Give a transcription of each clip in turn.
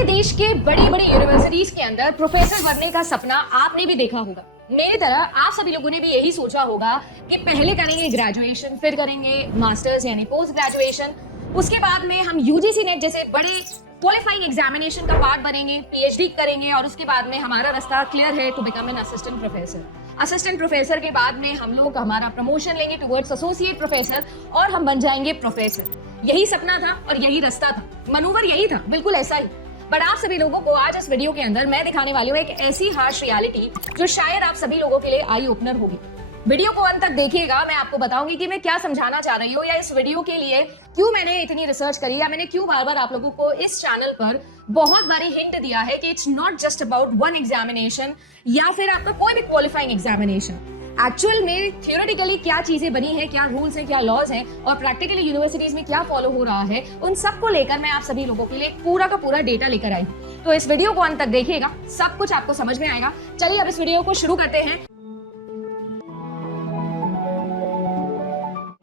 हमारे देश के बड़ी बड़ी यूनिवर्सिटीज के अंदर प्रोफेसर बनने का सपना आपने भी देखा होगा। मेरी तरह आप सभी लोगों ने भी यही सोचा होगा कि पहले करेंगे ग्रेजुएशन, फिर करेंगे मास्टर्स यानी पोस्ट ग्रेजुएशन, उसके बाद में हम यूजीसी नेट जैसे बड़े क्वालिफाइंग एग्जामिनेशन का पार्ट बनेंगे, पीएचडी करेंगे और उसके बाद में हमारा रास्ता क्लियर है to become an assistant professor. Assistant professor के बाद में हम लोग हमारा प्रमोशन लेंगे टुवर्ड्स एसोसिएट प्रोफेसर और हम बन जाएंगे प्रोफेसर। यही सपना था और यही रास्ता था, मनूवर यही था, बिल्कुल ऐसा ही। बट आप सभी लोगों को आज इस वीडियो के अंदर मैं दिखाने वाली हूँ एक ऐसी हार्श रियलिटी जो शायद आप सभी लोगों के लिए आई ओपनर होगी। वीडियो को अंत तक देखिएगा, मैं आपको बताऊंगी कि मैं क्या समझाना चाह रही हूँ या इस वीडियो के लिए क्यों मैंने इतनी रिसर्च करी या मैंने क्यों बार बार आप लोगों को इस चैनल पर बहुत बारी हिंट दिया है कि it's not just about one examination या फिर आपका कोई भी क्वालिफाइंग एग्जामिनेशन। एक्चुअल में थियोरेटिकली क्या चीजें बनी है, क्या रूल्स हैं, क्या लॉज हैं और प्रैक्टिकली यूनिवर्सिटीज में क्या फॉलो हो रहा है, उन सबको लेकर मैं आप सभी लोगों के लिए पूरा का पूरा डेटा लेकर आई हूँ। तो इस वीडियो को अंत तक देखिएगा, सब कुछ आपको समझ में आएगा। चलिए अब इस वीडियो को शुरू करते हैं।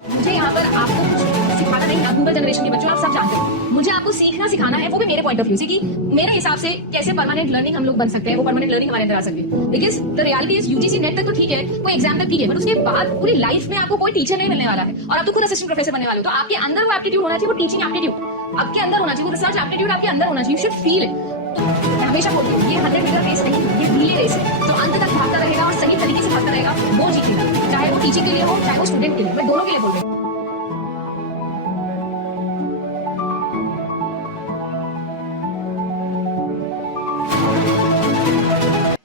मुझे यहाँ पर आपको कुछ सिखाना नहीं, आप गूगल जनरेशन के बच्चों आप सब जानते हो, मुझे आपको सीखना सिखाना है, वो भी मेरे पॉइंट ऑफ व्यू से कि मेरे हिसाब से कैसे परमानेंट लर्निंग हम लोग बन सकते हैं, वो परमानेंट लर्निंग हमारे अंदर आ सकती है। Because the reality is UGC net तक तो ठीक है, कोई एग्जाम तक ठीक है, बट उसके बाद पूरी लाइफ में आपको कोई टीचर नहीं मिलने वाला है और आप तो खुद असिस्टेंट प्रोफेसर बनने वाले हो। तो आपके अंदर वो एप्टीट्यूड होना चाहिए, वो टीचिंग एप्टीट्यूड आपके अंदर होना चाहिए, वो रिसर्च एप्टीट्यूड आपके अंदर होना चाहिए, यू शुड फील इट। तो हमेशा बोलती हूँ ये 100 मीटर रेस नहीं, ये रिले रेस है। जो अंत तक भागता रहेगा और सही तरीके से भागता रहेगा वो जीतेगा, चाहे वो टीचिंग के लिए हो चाहे वो स्टूडेंट के लिए, मैं दोनों के लिए बोल रही हूँ।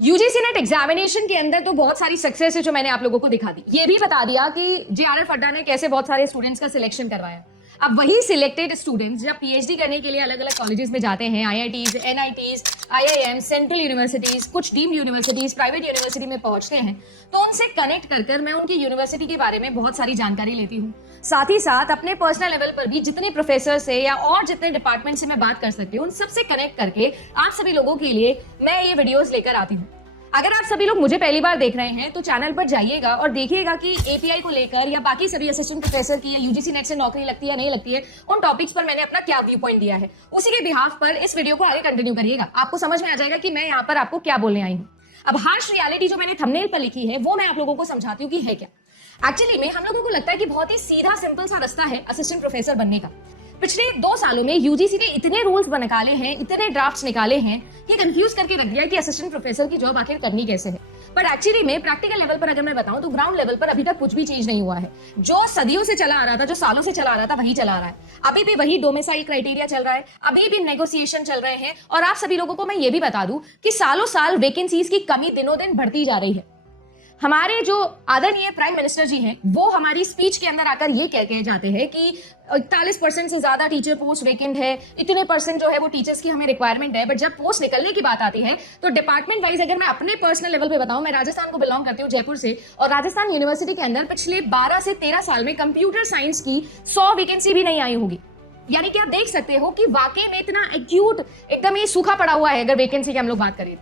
यूजीसी नेट एग्जामिनेशन के अंदर तो बहुत सारी सक्सेस है जो मैंने आप लोगों को दिखा दी। ये भी बता दिया कि जेआरएफ अड्डा ने कैसे बहुत सारे स्टूडेंट्स का सिलेक्शन करवाया। अब वही सिलेक्टेड स्टूडेंट्स जब पीएचडी करने के लिए अलग अलग कॉलेजेस में जाते हैं, IITs, NITs, IIM, central universities, कुछ डीम्ड यूनिवर्सिटीज, प्राइवेट यूनिवर्सिटी में पहुंचते हैं, तो उनसे कनेक्ट कर मैं उनकी यूनिवर्सिटी के बारे में बहुत सारी जानकारी लेती हूँ। साथ ही साथ अपने पर्सनल लेवल पर भी जितने प्रोफेसर से या और जितने डिपार्टमेंट से मैं बात कर सकती हूँ, उन सबसे कनेक्ट करके आप सभी लोगों के लिए मैं ये वीडियोस लेकर आती हूँ। अगर आप सभी लोग मुझे पहली बार देख रहे हैं तो चैनल पर जाइएगा और देखिएगा कि एपीआई को लेकर या बाकी सभी असिस्टेंट प्रोफेसर की या यूजीसी नेट से नौकरी लगती है या नहीं लगती है, उन टॉपिक्स पर मैंने अपना क्या व्यू पॉइंट दिया है। उसी के बिहाफ पर इस वीडियो को आगे कंटिन्यू करिएगा, आपको समझ में आ जाएगा कि मैं यहाँ पर आपको क्या बोलने आई हूँ। अब हार्श रियलिटी जो मैंने थंबनेल पर लिखी है वो मैं आप लोगों को समझाती हूँ कि है क्या। एक्चुअली में हम लोगों को लगता है कि बहुत ही सीधा सिंपल सा रास्ता है असिस्टेंट प्रोफेसर बनने का। पिछले 2 सालों में यूजीसी ने इतने रूल्स निकाले हैं, इतने ड्राफ्ट्स निकाले हैं, ये कंफ्यूज करके रख दिया कि असिस्टेंट प्रोफेसर की जॉब आखिर करनी कैसे है। बट एक्चुअली में प्रैक्टिकल लेवल पर अगर मैं बताऊं तो ग्राउंड लेवल पर अभी तक कुछ भी चीज नहीं हुआ है। जो सदियों से चला आ रहा था, जो सालों से चला आ रहा था, वही चला आ रहा है। अभी भी वही डोमिसाइल क्राइटेरिया चल रहा है, अभी भी नेगोशिएशन चल रहे हैं। और आप सभी लोगों को मैं ये भी बता दूं कि सालों साल वैकेंसीज की कमी दिनों दिन बढ़ती जा रही है। हमारे जो आदरणीय प्राइम मिनिस्टर जी हैं वो हमारी स्पीच के अंदर आकर ये कह जाते हैं कि 41% से ज्यादा टीचर पोस्ट वेकेंट है, इतने % जो है वो टीचर्स की हमें रिक्वायरमेंट है। बट जब पोस्ट निकलने की बात आती है तो डिपार्टमेंट वाइज अगर मैं अपने पर्सनल लेवल पे बताऊं, मैं राजस्थान को बिलोंग करती हूँ, जयपुर से, और राजस्थान यूनिवर्सिटी के अंदर पिछले 12 से 13 साल में कंप्यूटर साइंस की 100 वैकेंसी भी नहीं आई होगी। यानी कि आप देख सकते हो कि वाकई में इतना एक्यूट एकदम ये सूखा पड़ा हुआ है अगर वैकेंसी की हम लोग बात करें।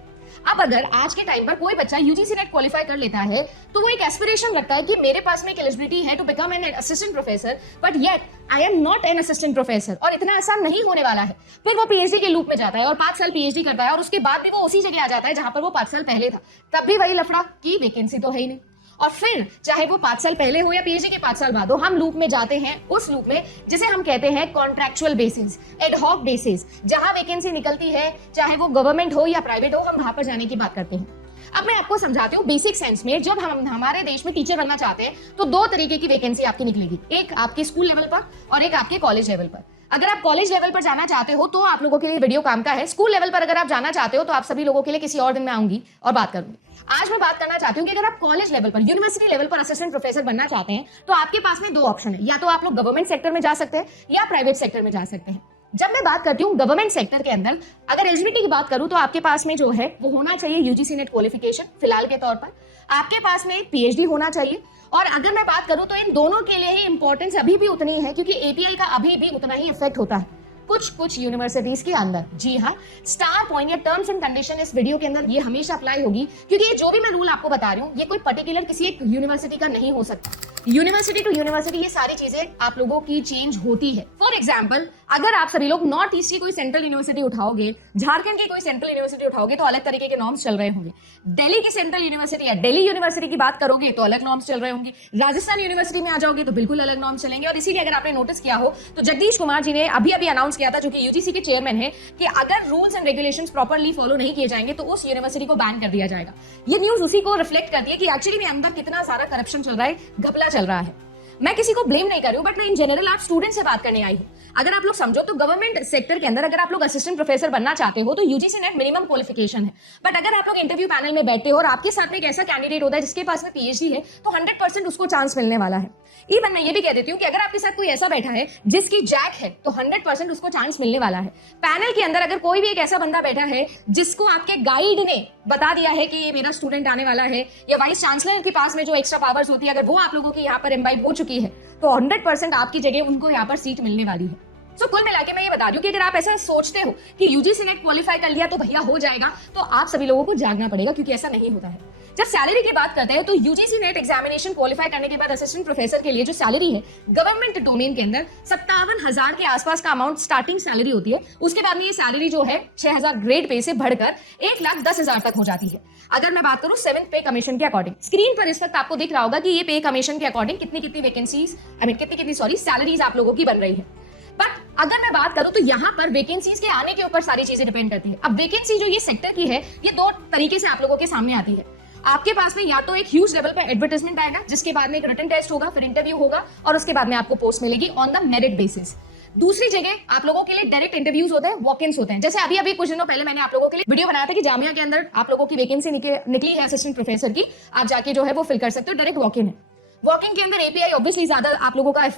अब अगर आज के टाइम पर कोई बच्चा यूजीसी नेट क्वालिफाई कर लेता है तो वो एक एस्पिरेशन रखता है कि मेरे पास में एक एलिजिबिलिटी है to become an assistant professor, but yet I am not an assistant professor. और इतना आसान नहीं होने वाला है। फिर वो पीएचडी के लूप में जाता है और 5 साल पीएचडी करता है और उसके बाद भी वो उसी जगह आ जाता है जहां पर वो 5 साल पहले था, तब भी वही लफड़ा की वैकेंसी तो है ही नहीं। और फिर चाहे वो 5 साल पहले हो या पीएचडी के 5 साल बाद हो, हम लूप में जाते हैं, उस लूप में जिसे हम कहते हैं कॉन्ट्रैक्चुअल बेसिस, एडहॉक बेसिस, जहां वैकेंसी निकलती है, चाहे वो गवर्नमेंट हो या प्राइवेट हो, हम वहां पर जाने की बात करते हैं। अब मैं आपको समझाती हूँ बेसिक सेंस में। जब हम हमारे देश में टीचर बनना चाहते हैं तो 2 तरीके की वैकेंसी आपकी निकलेगी, एक आपके स्कूल लेवल पर और एक आपके कॉलेज लेवल पर। अगर आप कॉलेज लेवल पर जाना चाहते हो तो आप लोगों के लिए वीडियो काम का है। स्कूल लेवल पर अगर आप जाना चाहते हो तो आप सभी लोगों के लिए किसी और दिन में आऊंगी और बात करूंगी। आज मैं बात करना चाहती हूँ कि अगर आप कॉलेज लेवल पर, यूनिवर्सिटी लेवल पर असिस्टेंट प्रोफेसर बनना चाहते हैं तो आपके पास में 2 ऑप्शन है, या तो आप लोग गवर्नमेंट सेक्टर में जा सकते हैं या प्राइवेट सेक्टर में जा सकते हैं। जब मैं बात करती हूँ गवर्नमेंट सेक्टर के अंदर, अगर एलिजिबिलिटी की बात करूँ तो आपके पास में जो है वो होना चाहिए यूजीसी नेट क्वालिफिकेशन फिलहाल के तौर पर, आपके पास में एक पीएचडी होना चाहिए। और अगर मैं बात करूँ तो इन दोनों के लिए ही इंपॉर्टेंस अभी भी उतनी है क्योंकि एपीआई का अभी भी उतना ही इफेक्ट होता है कुछ यूनिवर्सिटीज के अंदर। जी हाँ, स्टार पॉइंट या टर्म्स एंड कंडीशन इस वीडियो के अंदर ये हमेशा अप्लाई होगी क्योंकि ये जो भी मैं रूल आपको बता रही हूँ ये कोई पर्टिकुलर किसी एक यूनिवर्सिटी का नहीं हो सकता। यूनिवर्सिटी टू यूनिवर्सिटी ये सारी चीजें आप लोगों की चेंज होती है। फॉर एग्जाम्पल, अगर आप सभी लोग नॉर्थ ईस्ट की कोई सेंट्रल यूनिवर्सिटी उठाओगे, झारखंड की कोई सेंट्रल यूनिवर्सिटी उठाओगे तो अलग तरीके के नॉर्म्स चल रहे होंगे। दिल्ली की सेंट्रल यूनिवर्सिटी या दिल्ली यूनिवर्सिटी की बात करोगे तो अलग नॉर्म्स चल रहे होंगे। राजस्थान यूनिवर्सिटी में आ जाओगे तो बिल्कुल अलग नॉर्म्स चलेंगे। और इसीलिए अगर आपने नोटिस किया हो तो जगदीश कुमार जी ने अभी अभी अनाउंस किया था, जो कि यूजीसी के चेयरमैन है, कि अगर rules and regulations properly follow नहीं किए जाएंगे तो उस यूनिवर्सिटी को बैन कर दिया जाएगा। ये न्यूज उसी को रिफ्लेक्ट करती है कि एक्चुअली में अंदर कितना सारा करप्शन चल रहा है, घपला चल रहा है। मैं किसी को ब्लेम नहीं कर रही हूं, बट मैं इन जनरल आप स्टूडेंट से बात करने आई हूं। अगर आप लोग समझो तो गवर्नमेंट सेक्टर के अंदर अगर आप लोग असिस्टेंट प्रोफेसर बनना चाहते हो तो यूजीसी नेट मिनिमम क्वालिफिकेशन है। बट अगर आप लोग इंटरव्यू पैनल में बैठते हो और आपके साथ में एक ऐसा कैंडिडेट होता है जिसके पास में पीएचडी है तो 100% उसको चांस मिलने वाला है। इवन मैं ये भी कह देती हूँ कि अगर आपके साथ कोई ऐसा बैठा है जिसकी जैक है तो 100% उसको चांस मिलने वाला है। पैनल के अंदर अगर कोई भी एक ऐसा बंदा बैठा है जिसको आपके गाइड ने बता दिया है कि ये मेरा स्टूडेंट आने वाला है, या वाइस चांसलर के पास में जो एक्स्ट्रा पावर्स होती है अगर वो आप लोगों की यहाँ पर इम्बाइब हो चुकी है तो 100% आपकी जगह उनको यहाँ पर सीट मिलने वाली है। तो कुल मिला के मैं ये बता दूं कि अगर आप ऐसा सोचते हो कि यूजीसी नेट क्वालिफाई कर लिया तो भैया हो जाएगा, तो आप सभी लोगों को जागना पड़ेगा, क्योंकि ऐसा नहीं होता है। जब सैलरी की बात करते हैं तो यूजीसी नेट एग्जामिनेशन क्वालिफाई करने के बाद असिस्टेंट प्रोफेसर के लिए जो सैलरी है गवर्नमेंट डोमेन के अंदर 57,000 के आसपास का अमाउंट स्टार्टिंग सैलरी होती है। उसके बाद में ये सैलरी जो है 6,000 ग्रेड पे से बढ़कर 1,10,000 तक हो जाती है। अगर मैं बात करूं 7th पे कमीशन के अकॉर्डिंग, स्क्रीन पर इस वक्त आपको दिख रहा होगा कि ये पे कमीशन के अकॉर्डिंग कितनी वैकेंसीज कितनी सैलरीज आप लोगों की बन रही है। बट अगर मैं बात करूं तो यहाँ पर वैकेंसीज के आने के ऊपर सारी चीजें डिपेंड करती है। अब वैकेंसी जो ये सेक्टर की है ये दो तरीके से आप लोगों के सामने आती है। आपके पास में या तो एक ह्यूज लेवल पे एडवर्टाइजमेंट आएगा, जिसके बाद में एक रिटन टेस्ट होगा, फिर इंटरव्यू होगा और उसके बाद में आपको पोस्ट मिलेगी ऑन द मेरिट बेसिस। दूसरी जगह आप लोगों के लिए डायरेक्ट इंटरव्यूज होते हैं, वॉक-इन्स होते हैं। जैसे अभी कुछ दिनों पहले मैंने आप लोगों के लिए वीडियो बनाया था कि जामिया के अंदर आप लोगों की वैकेंसी निकली है असिस्टेंट प्रोफेसर की, आप जाके जो है वो फिल कर सकते हो, डायरेक्ट वॉक-इन है। वॉकिंग के अंदर एपीआई ऑब्वियसली ज्यादा आप लोगों का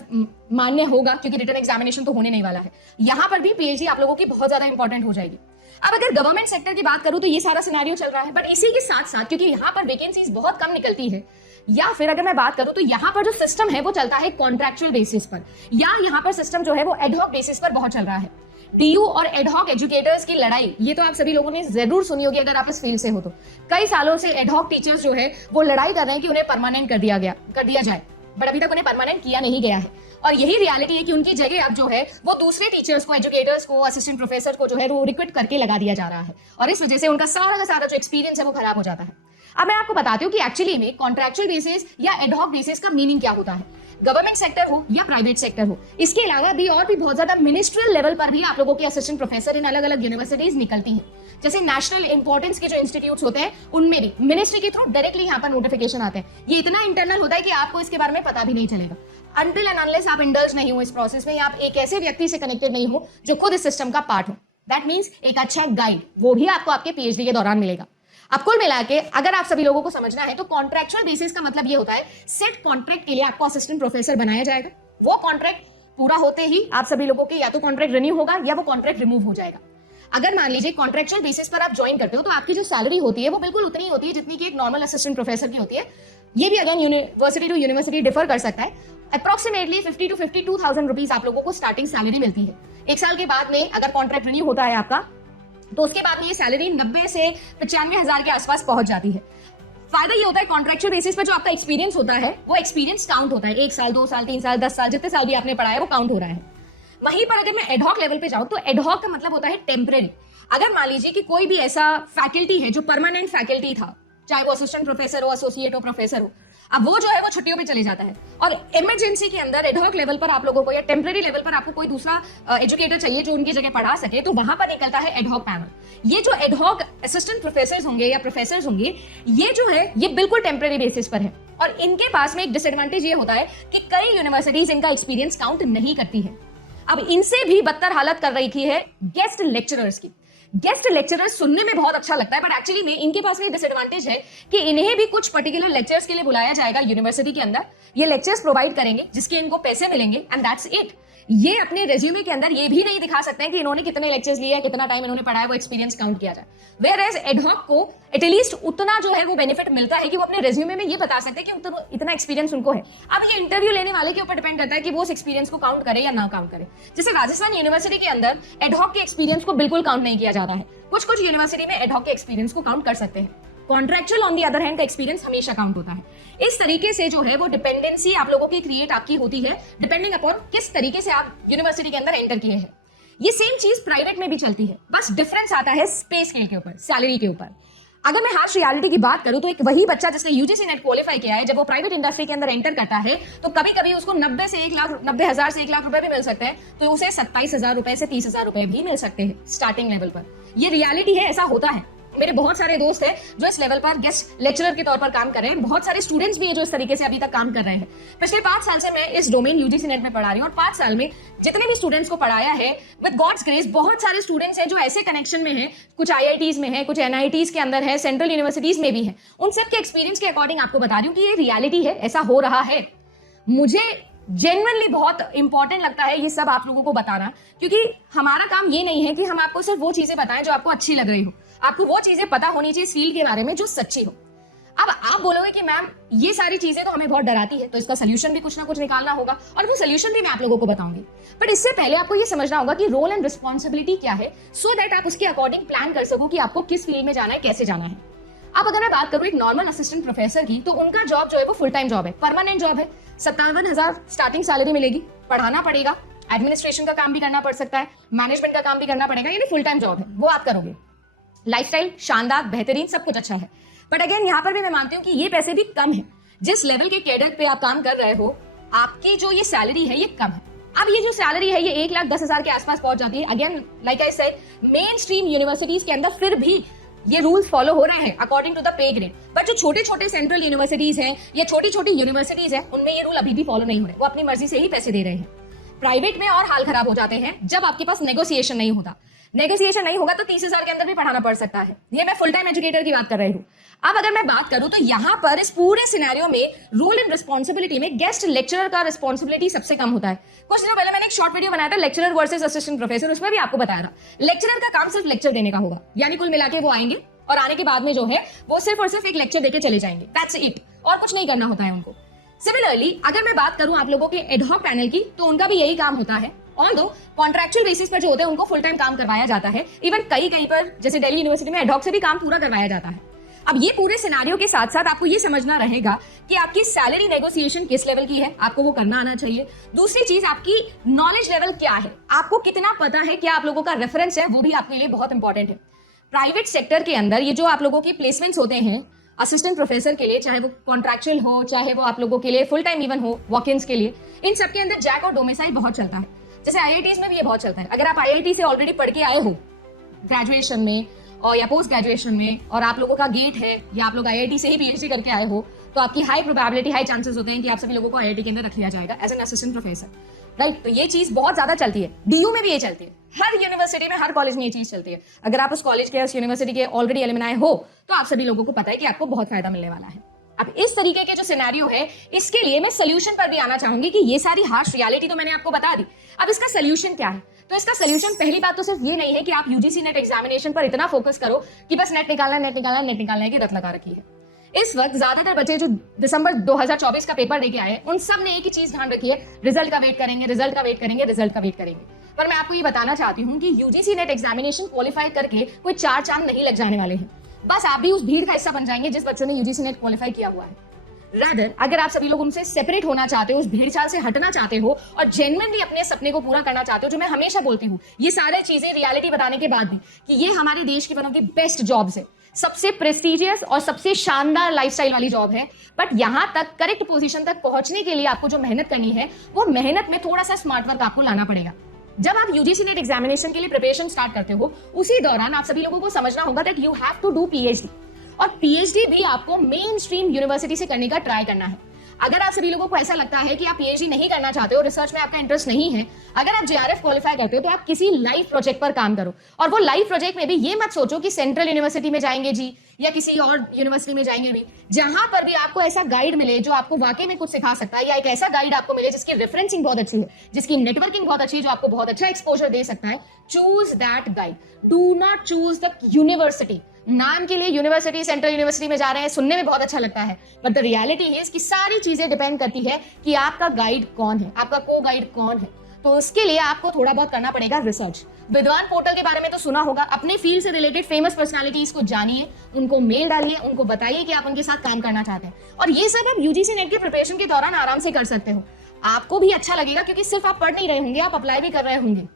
मान्य होगा क्योंकि रिटन एग्जामिनेशन तो होने नहीं वाला है। यहां पर भी पीएचडी आप लोगों की बहुत ज्यादा इंपॉर्टेंट हो जाएगी। अब अगर गवर्नमेंट सेक्टर की बात करूं तो ये सारा सिनेरियो चल रहा है, बट इसी के साथ साथ क्योंकि यहाँ पर वैकेंसीज बहुत कम निकलती है, या फिर अगर मैं बात करूं तो यहाँ पर जो सिस्टम है वो चलता है कॉन्ट्रैक्चुअल बेसिस पर, या यहाँ पर सिस्टम जो है वो एडहॉक बेसिस पर बहुत चल रहा है। डीयू और एडहॉक एजुकेटर्स की लड़ाई ये तो आप सभी लोगों ने जरूर सुनी होगी अगर आप इस फील्ड से हो तो। कई सालों से एडहॉक टीचर्स जो है वो लड़ाई कर रहे हैं कि उन्हें परमानेंट कर दिया जाए, बट अभी तक उन्हें परमानेंट किया नहीं गया है। और यही रियलिटी है कि उनकी जगह अब जो है वो दूसरे टीचर्स को, एजुकेटर्स को, असिस्टेंट प्रोफेसर को जो है वो रिक्रूट करके लगा दिया जा रहा है, और इस वजह से उनका सारा का सारा जो एक्सपीरियंस है वो खराब हो जाता है। अब मैं आपको बताती हूँ कि एक्चुअली में कॉन्ट्रैक्चुअल बेसिस या एडहॉक बेसिस का मीनिंग क्या होता है, गवर्नमेंट सेक्टर हो या प्राइवेट सेक्टर हो। इसके अलावा भी और भी बहुत ज्यादा मिनिस्ट्रियल लेवल पर भी आप लोगों के असिस्टेंट प्रोफेसर इन अलग अलग यूनिवर्सिटीज निकलती हैं। जैसे नेशनल इंपॉर्टेंस के जो इंस्टीट्यूट्स होते हैं उनमें भी मिनिस्ट्री के थ्रू डायरेक्टली यहाँ पर नोटिफिकेशन आते हैं। ये इतना इंटरनल होता है कि आपको इसके बारे में पता भी नहीं चलेगा अनटिल एंड अनलेस आप इंडल्ज नहीं हो इस प्रोसेस में, या आप एक ऐसे व्यक्ति से कनेक्टेड नहीं हो जो खुद इस सिस्टम का पार्ट हो। दैट मीन्स एक अच्छा गाइड वो भी आपको आपके पीएचडी के दौरान मिलेगा। अब कुल मिला के अगर आप सभी लोगों को समझना है तो कॉन्ट्रैक्चुअल बेसिस का मतलब ये होता है सेट कॉन्ट्रैक्ट के लिए आपको असिस्टेंट प्रोफेसर बनाया जाएगा। वो कॉन्ट्रैक्ट पूरा होते ही आप सभी लोगों के या तो कॉन्ट्रैक्ट रिन्यू होगा या वो कॉन्ट्रैक्ट रिमूव हो जाएगा। अगर मान लीजिए कॉन्ट्रैक्चुअल बेसिस पर आप ज्वाइन करते हो तो आपकी जो सैलरी होती है वो बिल्कुल उतनी होती है जितनी की एक नॉर्मल असिस्टेंट प्रोफेसर की होती है। ये भी अगर यूनिवर्सिटी टू यूनिवर्सिटी डिफर कर सकता है। अप्रोक्सीमेटली 50 to 52,000 रुपीज आप लोगों को स्टार्टिंग सैलरी मिलती है। एक साल के बाद में अगर कॉन्ट्रैक्ट रिन्यू होता है आपका तो उसके बाद में ये सैलरी 90 से 95,000 के आसपास पहुंच जाती है। फायदा ये होता है कॉन्ट्रैक्चुअल बेसिस पर जो आपका एक्सपीरियंस होता है वो एक्सपीरियंस काउंट होता है। 1 साल 2 साल 3 साल 10 साल जितने साल भी आपने पढ़ा है वो काउंट हो रहा है। वहीं पर अगर मैं एडहॉक लेवल पे जाऊं तो एडहॉक का मतलब होता है टेम्परेरी। अगर मान लीजिए कि कोई भी ऐसा फैकल्टी है जो परमानेंट फैकल्टी था, चाहे वो असिस्टेंट प्रोफेसर हो, एसोसिएट हो, प्रोफेसर हो, अब वो जो है वो छुट्टियों पे चले जाता है और इमरजेंसी के अंदर एडहॉक लेवल पर आप लोगों को या टेम्परेरी लेवल पर आपको कोई दूसरा एजुकेटर चाहिए जो उनकी जगह पढ़ा सके, तो वहां पर निकलता है एडहॉक पैनल। ये जो एडहॉक असिस्टेंट प्रोफेसर होंगे या प्रोफेसर होंगे ये जो है ये बिल्कुल टेम्परेरी बेसिस पर है, और इनके पास में एक डिसएडवांटेज ये होता है कि कई यूनिवर्सिटीज इनका एक्सपीरियंस काउंट नहीं करती है। अब इनसे भी बदतर हालत कर रखी है गेस्ट लेक्चरर्स की। गेस्ट लेक्चरर्स सुनने में बहुत अच्छा लगता है, बट एक्चुअली में इनके पास में डिसएडवांटेज है कि इन्हें भी कुछ पर्टिकुलर लेक्चर्स के लिए बुलाया जाएगा यूनिवर्सिटी के अंदर। ये लेक्चर्स प्रोवाइड करेंगे जिसके इनको पैसे मिलेंगे एंड दैट्स इट। ये अपने रेज्यूमे के अंदर ये भी नहीं दिखा सकते हैं कि इन्होंने कितने लेक्चर्स लिए, कितना टाइम इन्होंने पढ़ा है, वो एक्सपीरियंस काउंट किया जाए। वेयर एज एडहॉक को एटलीस्ट उतना जो है वो बेनिफिट मिलता है कि वो अपने रेज्यूमे में ये बता सकते हैं कि इतना एक्सपीरियंस उनको है। अब ये इंटरव्यू लेने वाले के ऊपर डिपेंड करता है कि वो उस एक्सपीरियंस को काउंट करे या ना काउंट करे। जैसे राजस्थान यूनिवर्सिटी के अंदर एडहॉक के एक्सपीरियंस को बिल्कुल काउंट नहीं किया जाता है। कुछ यूनिवर्सिटी में एडहॉक के एक्सपीरियंस को काउंट कर सकते हैं। Contractual on the other hand का एक्सपीरियंस हमेशा काउंट होता है। इस तरीके से जो है वो डिपेंडेंसी आप लोगों की क्रिएट आपकी होती है डिपेंडिंग अपॉन किस तरीके से आप यूनिवर्सिटी के अंदर एंटर किए हैं। ये सेम चीज प्राइवेट में भी चलती है, बस डिफरेंस आता है पे स्केल के ऊपर, सैलरी के ऊपर। अगर मैं हार्श रियलिटी की बात करूं तो एक वही बच्चा जिसने यूजीसी नेट क्वालिफाई किया है, जब वो प्राइवेट इंडस्ट्री के अंदर एंटर करता है तो कभी कभी उसको 90 से 1 लाख 90,000 से 1 लाख रुपए भी मिल सकते हैं, तो उसे 27,000 रुपए से 30,000 रुपए भी मिल सकते हैं स्टार्टिंग लेवल पर। ये रियलिटी है, ऐसा होता है। मेरे बहुत सारे दोस्त हैं जो इस लेवल पर गेस्ट लेक्चरर के तौर पर काम कर रहे हैं, बहुत सारे स्टूडेंट्स भी हैं जो इस तरीके से अभी तक काम कर रहे हैं। पिछले 5 साल से मैं इस डोमेन यूजीसी नेट में पढ़ा रही हूँ और 5 साल में जितने भी स्टूडेंट्स को पढ़ाया है विद गॉड्स ग्रेस, बहुत सारे स्टूडेंट्स हैं जो ऐसे कनेक्शन में हैं, कुछ आईआईटीज में है, कुछ एनआईटीज के अंदर है, सेंट्रल यूनिवर्सिटीज में भी है। उन सबके एक्सपीरियंस के अकॉर्डिंग आपको बता रही हूँ कि ये रियलिटी है, ऐसा हो रहा है। मुझे जेन्युइनली बहुत इंपॉर्टेंट लगता है ये सब आप लोगों को बताना, क्योंकि हमारा काम ये नहीं है कि हम आपको सिर्फ वो चीजें बताएं जो आपको अच्छी लग रही हो, आपको वो चीजें पता होनी चाहिए इस फील्ड के बारे में जो सच्ची हो। अब आप बोलोगे कि मैम ये सारी चीजें तो हमें बहुत डराती है, तो इसका सोल्यूशन भी कुछ ना कुछ निकालना होगा और वो सोल्यूशन भी मैं आप लोगों को बताऊंगी। बट इससे पहले आपको ये समझना होगा कि रोल एंड रिस्पॉन्सिबिलिटी क्या है, सो दैट आप उसके अकॉर्डिंग प्लान कर सको कि आपको किस फील्ड में जाना है, कैसे जाना है। अब अगर मैं बात करूं एक नॉर्मल असिस्टेंट प्रोफेसर की, तो उनका जॉब जो है वो फुल टाइम जॉब है, परमानेंट जॉब है। 57,000 स्टार्टिंग सैलरी मिलेगी, पढ़ाना पड़ेगा, एडमिनिस्ट्रेशन का काम भी करना पड़ सकता है, मैनेजमेंट का काम भी करना पड़ेगा, यानी फुल टाइम जॉब है, वो आप करोगे। लाइफस्टाइल शानदार, बेहतरीन, सब कुछ अच्छा है। बट अगेन यहाँ पर भी मैं मानती हूँ कि ये पैसे भी कम है। जिस लेवल के कैडर पे आप काम कर रहे हो, आपकी जो ये सैलरी है ये कम है। अब ये जो सैलरी है ये 1,10,000 के आसपास पहुंच जाती है। Again like I said, main stream universities के अंदर फिर भी ये रूल्स फॉलो हो रहे हैं according to the pay grade. But जो छोटे छोटे सेंट्रल यूनिवर्सिटीज हैं या छोटी छोटी यूनिवर्सिटीज हैं, उनमें ये रूल अभी भी फॉलो नहीं हो रहे, वो अपनी मर्जी से ही पैसे दे रहे हैं। प्राइवेट में और हाल खराब हो जाते हैं जब आपके पास नेगोशिएशन नहीं होता। नेगोशिएशन नहीं होगा तो 30,000 के अंदर भी पढ़ाना पड़ सकता है। ये मैं फुल टाइम एजुकेटर की बात कर रही हूँ। अब अगर मैं बात करूं तो यहाँ पर इस पूरे सिनेरियो में रोल एंड रिस्पॉन्सिबिलिटी में गेस्ट लेक्चरर का रिस्पॉन्सिबिलिटी सबसे कम होता है। कुछ दिनों पहले मैंने एक शॉर्ट वीडियो बनाया था लेक्चरर वर्सेस असिस्टेंट प्रोफेसर, उसमें भी आपको बताया था लेक्चरर का काम सिर्फ लेक्चर देने का होगा, यानी कुल मिला के वो आएंगे और आने के बाद में जो है वो सिर्फ और सिर्फ एक लेक्चर देके चले जाएंगे, दैट्स इट, और कुछ नहीं करना होता है उनको। सिमिलरली अगर मैं बात करूं आप लोगों के एडहॉक पैनल की, तो उनका भी यही काम होता है। ऑल्दो कॉन्ट्रैक्चुअल बेसिस पर जो होते हैं उनको फुल टाइम काम करवाया जाता है। इवन कई पर जैसे दिल्ली यूनिवर्सिटी में एडहॉक से भी काम पूरा करवाया जाता है। अब ये पूरे सिनेरियो के साथ साथ आपको ये समझना रहेगा कि आपकी सैलरी नेगोशिएशन किस लेवल की है, आपको वो करना आना चाहिए। दूसरी चीज, आपकी नॉलेज लेवल क्या है, आपको कितना पता है, क्या आप लोगों का रेफरेंस है, वो भी आपके लिए बहुत इंपॉर्टेंट है। प्राइवेट सेक्टर के अंदर ये जो आप लोगों की प्लेसमेंट्स होते हैं असिस्टेंट प्रोफेसर के लिए, चाहे वो कॉन्ट्रैक्चुअल हो, चाहे वो आप लोगों के लिए फुल टाइम इवन हो, वॉक-इन्स के लिए, इन सब के अंदर जैक और डोमिसाइल बहुत चलता है। जैसे आईआईटीज में भी ये बहुत चलता है। अगर आप आईआईटी से ऑलरेडी पढ़ के आए हो ग्रेजुएशन में और या पोस्ट ग्रेजुएशन में, और आप लोगों का गेट है या आप लोग आईआईटी से ही पीएचडी करके आए हो, तो आपकी हाई प्रोबेबिलिटी, हाई चांसेस होते हैं कि आप सभी लोगों को आईआईटी के अंदर रख लिया जाएगा as an assistant professor, right. तो ये चीज बहुत ज्यादा चलती है, डीयू में भी ये चलती है, हर यूनिवर्सिटी में, हर कॉलेज में ये चीज चलती है। अगर आप उस कॉलेज के, उस यूनिवर्सिटी के ऑलरेडी एलिमनाई हो, तो आप सभी लोगों को पता है कि आपको बहुत फायदा मिलने वाला है। अब इस तरीके के जो सिनेरियो है, इसके लिए मैं सोल्यूशन पर भी आना चाहूंगी कि ये सारी हार्श रियलिटी तो मैंने आपको बता दी, अब इसका सोल्यूशन क्या है। तो इसका सोल्यूशन, पहली बात तो सिर्फ ये नहीं है कि आप यूजीसी नेट एग्जामिनेशन पर इतना फोकस करो कि बस नेट निकालना है, नेट निकालना है, नेट निकालने की रट लगा रखी है। इस वक्त ज्यादातर बच्चे जो दिसंबर 2024 का पेपर देके आए, उन सब ने एक ही चीज ध्यान रखी है, रिजल्ट का वेट करेंगे, रिजल्ट का वेट करेंगे, रिजल्ट का वेट करेंगे। पर मैं आपको ये बताना चाहती हूँ कि यूजीसी नेट एग्जामिनेशन क्वालिफाई करके कोई 4 चांद नहीं लग जाने वाले हैं। बस आप भी उस भीड़ का हिस्सा बन जाएंगे जिस बच्चों ने यूजीसी नेट क्वालिफाई किया हुआ है। रादर अगर आप सभी लोग उनसे सेपरेट होना चाहते हो, उस भीड़ चाल से हटना चाहते हो और जेन्युइनली अपने सपने को पूरा करना चाहते हो, जो मैं हमेशा बोलती हूँ, ये सारी चीजें रियलिटी बताने के बाद भी, कि ये हमारे देश की one of the best jobs है, सबसे प्रेस्टिजियस और सबसे शानदार लाइफस्टाइल वाली जॉब है। बट यहां तक करेक्ट पोजीशन तक पहुंचने के लिए आपको जो मेहनत करनी है, वो मेहनत में थोड़ा सा स्मार्ट वर्क आपको लाना पड़ेगा। जब आप यूजीसी नेट एग्जामिनेशन के लिए प्रिपरेशन स्टार्ट करते हो, उसी दौरान आप सभी लोगों को समझना होगा that you have to do PhD, और पीएचडी भी आपको मेन स्ट्रीम यूनिवर्सिटी से करने का ट्राई करना है। अगर आप सभी लोगों को ऐसा लगता है कि आप पीएचडी नहीं करना चाहते हो, रिसर्च में आपका इंटरेस्ट नहीं है, अगर आप जेआरएफ क्वालिफाई करते हो, तो आप किसी लाइव प्रोजेक्ट पर काम करो। और वो लाइव प्रोजेक्ट में भी ये मत सोचो कि सेंट्रल यूनिवर्सिटी में जाएंगे जी या किसी और यूनिवर्सिटी में जाएंगे भी, जहां पर भी आपको ऐसा गाइड मिले जो आपको वाकई में कुछ सिखा सकता है, या एक ऐसा गाइड आपको मिले जिसकी रेफरेंसिंग बहुत अच्छी है, जिसकी नेटवर्किंग बहुत अच्छी है, जो आपको बहुत अच्छा एक्सपोजर दे सकता है, choose that guide. Do not choose the university. नाम के लिए यूनिवर्सिटी, सेंट्रल यूनिवर्सिटी में जा रहे हैं, सुनने में बहुत अच्छा लगता है, बट द रियलिटी है इसकी सारी चीजें डिपेंड करती है कि आपका गाइड कौन है, आपका को गाइड कौन है। तो उसके लिए आपको थोड़ा बहुत करना पड़ेगा रिसर्च। विद्वान पोर्टल के बारे में तो सुना होगा, अपने फील्ड से रिलेटेड फेमस पर्सनालिटीज को जानिए, उनको मेल डालिए, उनको बताइए कि आप उनके साथ काम करना चाहते हैं, और ये सब आप यूजीसी नेट के प्रिपरेशन के दौरान आराम से कर सकते हो। आपको भी अच्छा लगेगा क्योंकि सिर्फ आप पढ़ नहीं रहे होंगे, आप अप्लाई भी कर रहे होंगे।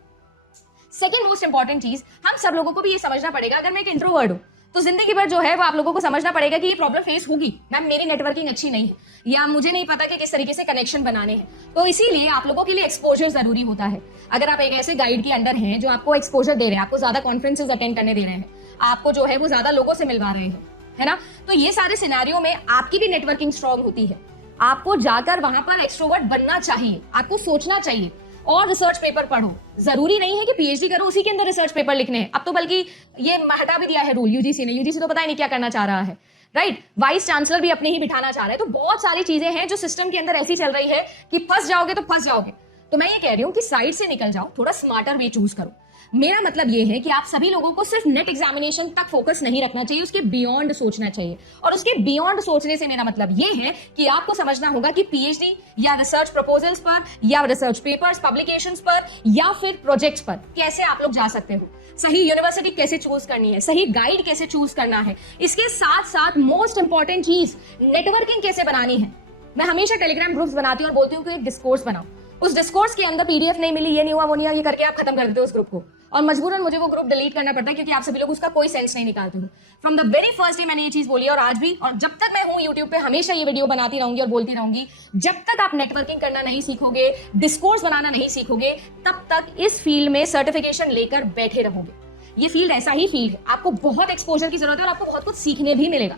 सेकेंड मोस्ट इंपॉर्टेंट चीज, हम सब लोगों को भी ये समझना पड़ेगा, अगर मैं एक इंट्रोवर्ट हूं तो जिंदगी भर जो है वो आप लोगों को समझना पड़ेगा कि ये प्रॉब्लम फेस होगी, मैम मेरी नेटवर्किंग अच्छी नहीं है, या मुझे नहीं पता कि किस तरीके से कनेक्शन बनाने हैं। तो इसीलिए आप लोगों के लिए एक्सपोजर जरूरी होता है। अगर आप एक ऐसे गाइड के अंडर हैं जो आपको एक्सपोजर दे रहे हैं, आपको ज्यादा कॉन्फ्रेंसेस अटेंड करने दे रहे हैं, आपको जो है वो ज्यादा लोगों से मिलवा रहे हैं, है ना, तो ये सारे सिनेरियो में आपकी भी नेटवर्किंग स्ट्रांग होती है। आपको जाकर वहां पर एक्सट्रोवर्ट बनना चाहिए, आपको सोचना चाहिए और रिसर्च पेपर पढ़ो। जरूरी नहीं है कि पीएचडी करो उसी के अंदर रिसर्च पेपर लिखने हैं, अब तो बल्कि ये हटा भी दिया है रूल यूजीसी ने। यूजीसी तो पता ही नहीं क्या करना चाह रहा है, राइट। वाइस चांसलर भी अपने ही बिठाना चाह रहा है। तो बहुत सारी चीजें हैं जो सिस्टम के अंदर ऐसी चल रही है कि फंस जाओगे तो फंस जाओगे। तो मैं ये कह रही हूं कि साइड से निकल जाओ, थोड़ा स्मार्टर वे चूज करो। मेरा मतलब ये है कि आप सभी लोगों को सिर्फ नेट एग्जामिनेशन तक फोकस नहीं रखना चाहिए, उसके बियॉन्ड सोचना चाहिए। और उसके बियॉन्ड सोचने से मेरा मतलब ये है कि आपको समझना होगा कि पीएचडी या रिसर्च प्रपोजल्स पर या रिसर्च पेपर्स, पब्लिकेशंस पर या फिर प्रोजेक्ट्स पर कैसे आप लोग जा सकते हो, सही यूनिवर्सिटी कैसे चूज करनी है, सही गाइड कैसे चूज करना है। इसके साथ साथ मोस्ट इंपॉर्टेंट चीज नेटवर्किंग कैसे बनानी है। मैं हमेशा टेलीग्राम ग्रुप्स बनाती हूँ और बोलती हूँ कि एक डिस्कोर्स बनाओ। उस डिस्कोर्स के अंदर पीडीएफ नहीं मिली, ये नहीं हुआ, वो नहीं हुआ, ये करके आप खत्म कर देते हो उस ग्रुप को, और मजबूरन मुझे वो ग्रुप डिलीट करना पड़ता है क्योंकि आप सभी लोग उसका कोई सेंस नहीं निकालते हो। From the very first day मैंने ये चीज बोली और आज भी, और जब तक मैं हूं यूट्यूब पे हमेशा ये वीडियो बनाती रहूंगी और बोलती रहूंगी, जब तक आप नेटवर्किंग करना नहीं सीखोगे, डिस्कोर्स बनाना नहीं सीखोगे, तब तक इस फील्ड में सर्टिफिकेशन लेकर बैठे रहोगे। ये फील्ड ऐसा ही फील्ड है, आपको बहुत एक्सपोजर की जरूरत है और आपको बहुत कुछ सीखने भी मिलेगा।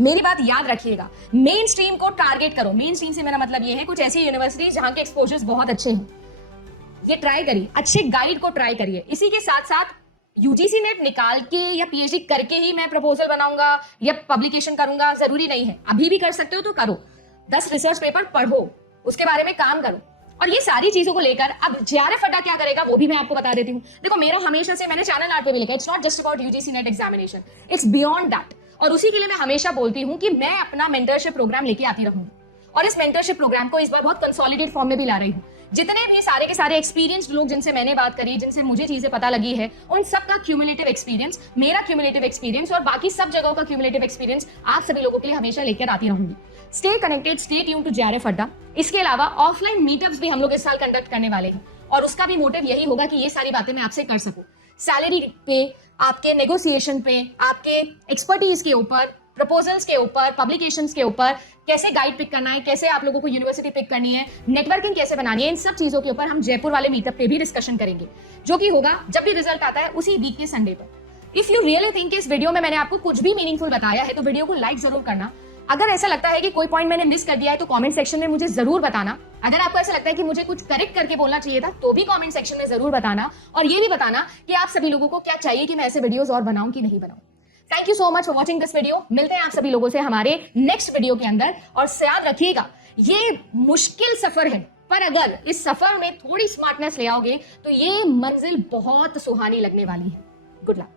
मेरी बात याद रखिएगा, मेन स्ट्रीम को टारगेट करो। मेन स्ट्रीम से मेरा मतलब ये है कुछ ऐसी यूनिवर्सिटीज जहां के एक्सपोजर्स बहुत अच्छे हैं, ये ट्राई करिए, अच्छे गाइड को ट्राई करिए। इसी के साथ साथ यूजीसी नेट निकाल के या पीएचडी करके ही मैं प्रपोजल बनाऊंगा या पब्लिकेशन करूंगा, जरूरी नहीं है। अभी भी कर सकते हो तो करो, 10 रिसर्च पेपर पढ़ो, उसके बारे में काम करो। और ये सारी चीजों को लेकर अब जेआरएफ अड्डा क्या करेगा वो भी मैं आपको बता देती हूँ। देखो, मेरा हमेशा से, मैंने चैनल आर्ट पे भी लिखा, it's not just about UGC net examination, it's beyond that. और उसी के लिए मैं हमेशा बोलती हूँ कि मैं अपना मेंटरशिप प्रोग्राम लेके आती रहूंगी, और इस मेंटरशिप प्रोग्राम को इस बार बहुत कंसोलिडेट फॉर्म में भी ला रही हूँ। जितने भी सारे के सारे एक्सपीरियंस्ड लोग जिनसे मैंने बात करी, जिनसे मुझे चीजें पता लगी है, उन सबका क्यूमुलेटिव एक्सपीरियंस, मेरा क्यूमुलेटिव एक्सपीरियंस और बाकी सब जगहों का क्यूमुलेटिव एक्सपीरियंस आप सभी लोगों के लिए हमेशा लेकर आती रहूंगी। Stay connected, stay tuned to JRF Adda. इसके अलावा ऑफलाइन मीटअप्स भी हम लोग इस साल कंडक्ट करने वाले हैं, और उसका भी मोटिव यही होगा कि ये सारी बातें मैं आपसे कर सकूं। सैलरी पे, आपके नेगोशिएशन पे, आपके एक्सपर्टीज के ऊपर, प्रपोजल्स के ऊपर, पब्लिकेशंस के ऊपर, कैसे गाइड पिक करना है, कैसे आप लोगों को यूनिवर्सिटी पिक करनी है, नेटवर्किंग कैसे बनानी है, इन सब चीजों के ऊपर हम जयपुर वाले मीटअप पे भी डिस्कशन करेंगे, जो कि होगा जब भी रिजल्ट आता है उसी वीक के संडे पर। इफ यू रियली थिंक इस वीडियो में मैंने आपको कुछ भी मीनिंगफुल बताया है तो वीडियो को लाइक जरूर करना। अगर ऐसा लगता है कि कोई पॉइंट मैंने मिस कर दिया है तो कमेंट सेक्शन में मुझे जरूर बताना। अगर आपको ऐसा लगता है कि मुझे कुछ करेक्ट करके बोलना चाहिए था तो भी कमेंट सेक्शन में जरूर बताना, और ये भी बताना कि आप सभी लोगों को क्या चाहिए कि मैं ऐसे वीडियोस और बनाऊं कि नहीं बनाऊं। Thank you so much for watching this video. मिलते हैं आप सभी लोगों से हमारे नेक्स्ट वीडियो के अंदर, और याद रखिएगा ये मुश्किल सफर है, पर अगर इस सफर में थोड़ी स्मार्टनेस ले आओगे तो ये मंजिल बहुत सुहानी लगने वाली है। Good luck.